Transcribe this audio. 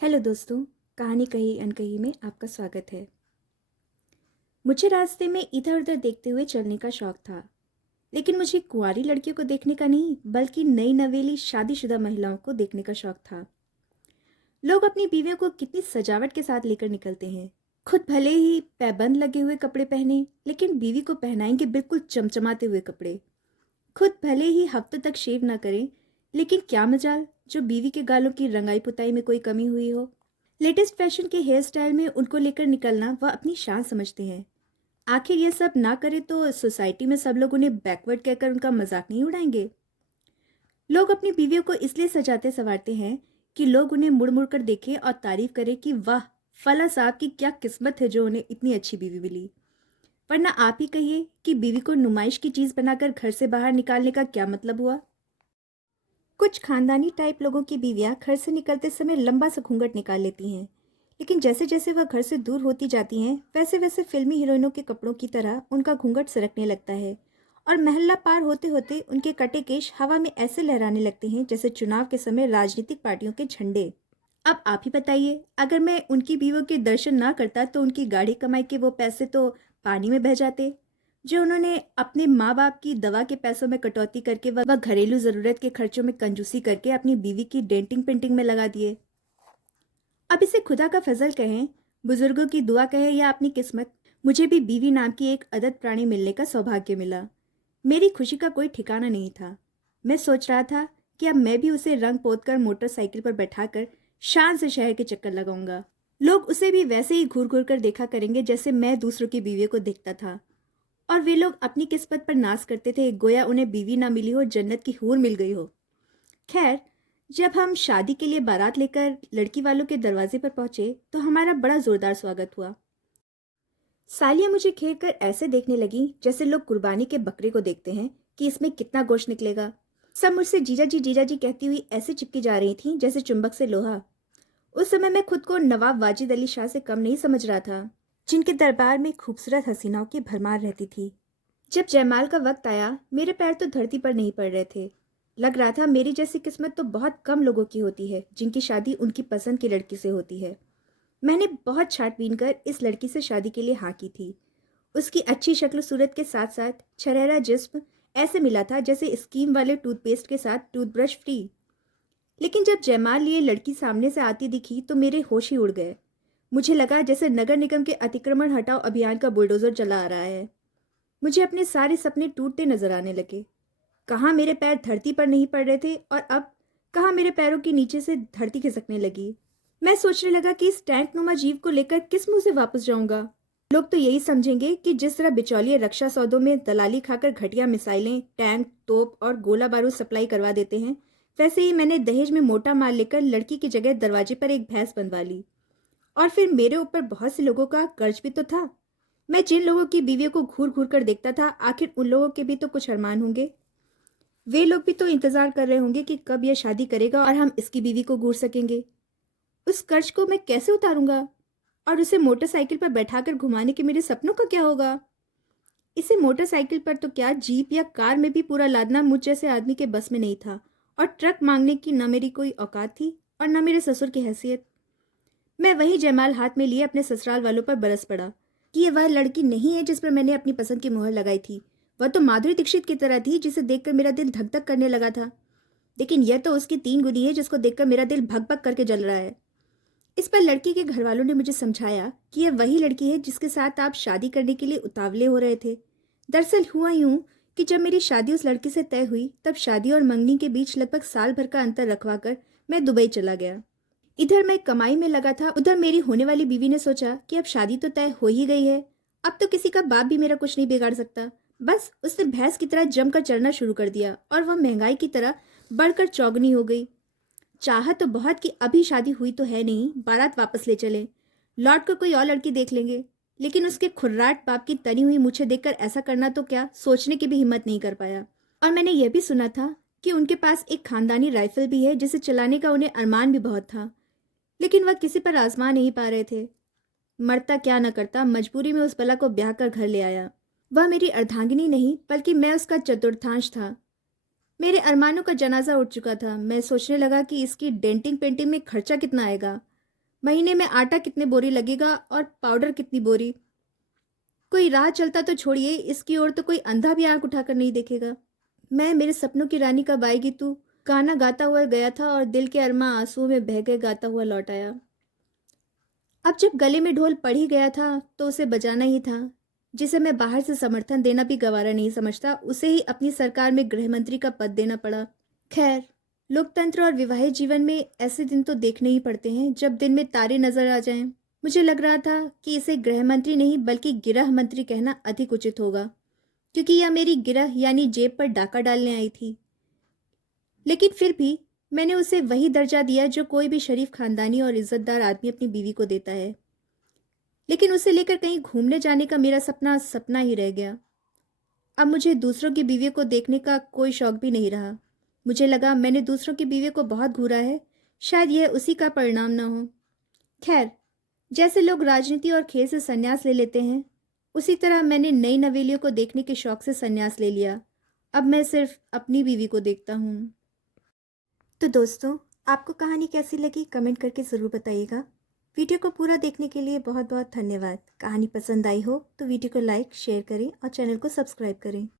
Hello दोस्तों, कहानी कही अनकही में आपका स्वागत है। मुझे रास्ते में इधर उधर देखते हुए चलने का शौक था, लेकिन मुझे कुंवारी लड़कियों को देखने का नहीं बल्कि नई नवेली शादीशुदा महिलाओं को देखने का शौक था। लोग अपनी बीवियों को कितनी सजावट के साथ लेकर निकलते हैं। खुद भले ही पैबंद लगे हुए कपड़े पहने, लेकिन बीवी को पहनाएंगे बिल्कुल चमचमाते हुए कपड़े। खुद भले ही हफ्तों तक शेव ना करें, लेकिन क्या मजाल जो बीवी के गालों की रंगाई पुताई में कोई कमी हुई हो। लेटेस्ट फैशन के हेयर स्टाइल में उनको लेकर निकलना वह अपनी शान समझते हैं। आखिर ये सब ना करे तो सोसाइटी में सब लोग उन्हें बैकवर्ड कहकर उनका मजाक नहीं उड़ाएंगे। लोग अपनी बीवियों को इसलिए सजाते संवारते हैं कि लोग उन्हें मुड़ मुड़ कर देखें और तारीफ करें कि वाह, फला साहब की क्या किस्मत है जो उन्हें इतनी अच्छी बीवी मिली। वरना आप ही कहिए कि बीवी को नुमाइश की चीज बनाकर घर से बाहर निकालने का क्या मतलब हुआ। कुछ खानदानी टाइप लोगों की बीवियां घर से निकलते समय लंबा सा घूंघट निकाल लेती हैं, लेकिन जैसे जैसे वह घर से दूर होती जाती हैं वैसे वैसे फिल्मी हीरोइनों के कपड़ों की तरह उनका घूंघट सरकने लगता है और महल्ला पार होते होते उनके कटे केश हवा में ऐसे लहराने लगते हैं जैसे चुनाव के समय राजनीतिक पार्टियों के झंडे। अब आप ही बताइए, अगर मैं उनकी बीवियों के दर्शन ना करता तो उनकी गाढ़ी कमाई के वो पैसे तो पानी में बह जाते जो उन्होंने अपने माँ बाप की दवा के पैसों में कटौती करके वह घरेलू जरूरत के खर्चों में कंजूसी करके अपनी बीवी की डेंटिंग पेंटिंग में लगा दिए। अब इसे खुदा का फजल कहें, बुजुर्गों की दुआ कहें या अपनी किस्मत, मुझे भी बीवी नाम की एक अदद प्राणी मिलने का सौभाग्य मिला। मेरी खुशी का कोई ठिकाना नहीं था। मैं सोच रहा था कि अब मैं भी उसे रंग पोत कर मोटरसाइकिल पर बैठाकर शान से शहर के चक्कर लगाऊंगा। लोग उसे भी वैसे ही घूर घूर कर देखा करेंगे जैसे मैं दूसरों की बीवियों को देखता था, और वे लोग अपनी किस्मत पर नाज करते थे गोया उन्हें बीवी ना मिली हो, जन्नत की हूर मिल गई हो। खैर, जब हम शादी के लिए बारात लेकर लड़की वालों के दरवाजे पर पहुंचे तो हमारा बड़ा जोरदार स्वागत हुआ। सालियां मुझे घेर कर ऐसे देखने लगी जैसे लोग कुर्बानी के बकरे को देखते हैं कि इसमें कितना गोश्त निकलेगा। सब मुझसे जीजा जी कहती हुई ऐसे चिपकी जा रही थी जैसे चुंबक से लोहा। उस समय मैं खुद को नवाब वाजिद अली शाह से कम नहीं समझ रहा था, जिनके दरबार में खूबसूरत हसीनाओं की भरमार रहती थी। जब जयमाल का वक्त आया मेरे पैर तो धरती पर नहीं पड़ रहे थे। लग रहा था मेरी जैसी किस्मत तो बहुत कम लोगों की होती है जिनकी शादी उनकी पसंद की लड़की से होती है। मैंने बहुत छाटबीन कर इस लड़की से शादी के लिए हाँ की थी। उसकी अच्छी शक्ल सूरत के साथ साथ छरेरा जिस्म ऐसे मिला था जैसे स्कीम वाले टूथपेस्ट के साथ टूथब्रश फ्री। लेकिन जब जयमाल लिए लड़की सामने से आती दिखी तो मेरे होश ही उड़ गए। मुझे लगा जैसे नगर निगम के अतिक्रमण हटाओ अभियान का बुलडोजर चला आ रहा है। मुझे अपने सारे सपने टूटते नजर आने लगे। कहाँ मेरे पैर धरती पर नहीं पड़ रहे थे और अब कहाँ मेरे पैरों के नीचे से धरती खिसकने लगी। मैं सोचने लगा कि इस टैंक नुमा जीव को लेकर किस मुंह से वापस जाऊंगा। लोग तो यही समझेंगे कि जिस तरह बिचौलिए रक्षा सौदों में दलाली खाकर घटिया मिसाइलें, टैंक, तोप और गोला बारूद सप्लाई करवा देते हैं, वैसे ही मैंने दहेज में मोटा माल लेकर लड़की की जगह दरवाजे पर एक भैंस बंधवा ली। और फिर मेरे ऊपर बहुत से लोगों का कर्ज भी तो था। मैं जिन लोगों की बीवियों को घूर घूर कर देखता था, आखिर उन लोगों के भी तो कुछ अरमान होंगे। वे लोग भी तो इंतजार कर रहे होंगे कि कब यह शादी करेगा और हम इसकी बीवी को घूर सकेंगे। उस कर्ज को मैं कैसे उतारूंगा? और उसे मोटरसाइकिल पर बैठाकर घुमाने के मेरे सपनों का क्या होगा? इसे मोटरसाइकिल पर तो क्या, जीप या कार में भी पूरा लादना मुझ जैसे आदमी के बस में नहीं था। और ट्रक मांगने की न मेरी कोई औकात थी और न मेरे ससुर की हैसियत। मैं वही जयमाल हाथ में लिए अपने ससुराल वालों पर बरस पड़ा कि ये वह लड़की नहीं है जिस पर मैंने अपनी पसंद की मोहर लगाई थी। वह तो माधुरी दीक्षित की तरह थी जिसे देखकर मेरा दिल धक धक करने लगा था। लेकिन यह तो उसकी 3 गुनी है जिसको देखकर मेरा दिल भग भग करके जल रहा है। इस पर लड़की के घर वालों ने मुझे समझाया कि यह वही लड़की है जिसके साथ आप शादी करने के लिए उतावले हो रहे थे। दरअसल हुआ यूं कि जब मेरी शादी उस लड़की से तय हुई तब शादी और मंगनी के बीच लगभग साल भर का अंतर रखवाकर मैं दुबई चला गया। इधर मैं कमाई में लगा था, उधर मेरी होने वाली बीवी ने सोचा कि अब शादी तो तय हो ही गई है, अब तो किसी का बाप भी मेरा कुछ नहीं बिगाड़ सकता। बस उसने भैंस की तरह जमकर चढ़ना शुरू कर दिया और वह महंगाई की तरह बढ़कर चौगनी हो गई। चाह तो बहुत कि अभी शादी हुई तो है नहीं, बारात वापस ले चले, लौट कर कोई और लड़की देख लेंगे। लेकिन उसके खुर्राट बाप की तनी हुई मुझे देखकर ऐसा करना तो क्या, सोचने की भी हिम्मत नहीं कर पाया। और मैंने यह भी सुना था कि उनके पास एक खानदानी राइफल भी है जिसे चलाने का उन्हें अरमान भी बहुत था, लेकिन वह किसी पर आजमा नहीं पा रहे थे। मरता क्या न करता, मजबूरी में उस बला को ब्याह कर घर ले आया। वह मेरी अर्धांगिनी नहीं बल्कि मैं उसका चतुर्थांश था। मेरे अरमानों का जनाजा उठ चुका था। मैं सोचने लगा कि इसकी डेंटिंग पेंटिंग में खर्चा कितना आएगा। महीने में आटा कितने बोरी लगेगा और पाउडर कितनी बोरी। कोई राह चलता तो छोड़िए, इसकी ओर तो कोई अंधा भी आंख उठाकर नहीं देखेगा। मैं मेरे सपनों की रानी कब आएगी तू, गाना गाता हुआ गया था और दिल के अरमां आंसुओं में बह गए गाता हुआ लौट आया। अब जब गले में ढोल पड़ ही गया था तो उसे बजाना ही था। जिसे मैं बाहर से समर्थन देना भी गवारा नहीं समझता, उसे ही अपनी सरकार में गृह मंत्री का पद देना पड़ा। खैर, लोकतंत्र और विवाहित जीवन में ऐसे दिन तो देखने ही पड़ते हैं जब दिन में तारे नजर आ जाएं। मुझे लग रहा था कि इसे गृह मंत्री नहीं बल्कि गिरह मंत्री कहना अधिक उचित होगा, क्योंकि यह मेरी गिरह यानी जेब पर डाका डालने आई थी। लेकिन फिर भी मैंने उसे वही दर्जा दिया जो कोई भी शरीफ खानदानी और इज्जतदार आदमी अपनी बीवी को देता है। लेकिन उसे लेकर कहीं घूमने जाने का मेरा सपना सपना ही रह गया। अब मुझे दूसरों की बीवियों को देखने का कोई शौक भी नहीं रहा। मुझे लगा मैंने दूसरों की बीवियों को बहुत घूरा है, शायद यह उसी का परिणाम न हो। खैर, जैसे लोग राजनीति और खेल से संन्यास ले लेते हैं, उसी तरह मैंने नई नवेलियों को देखने के शौक से संन्यास ले लिया। अब मैं सिर्फ अपनी बीवी को देखता हूँ। तो दोस्तों, आपको कहानी कैसी लगी कमेंट करके ज़रूर बताइएगा। वीडियो को पूरा देखने के लिए बहुत बहुत धन्यवाद। कहानी पसंद आई हो तो वीडियो को लाइक शेयर करें और चैनल को सब्सक्राइब करें।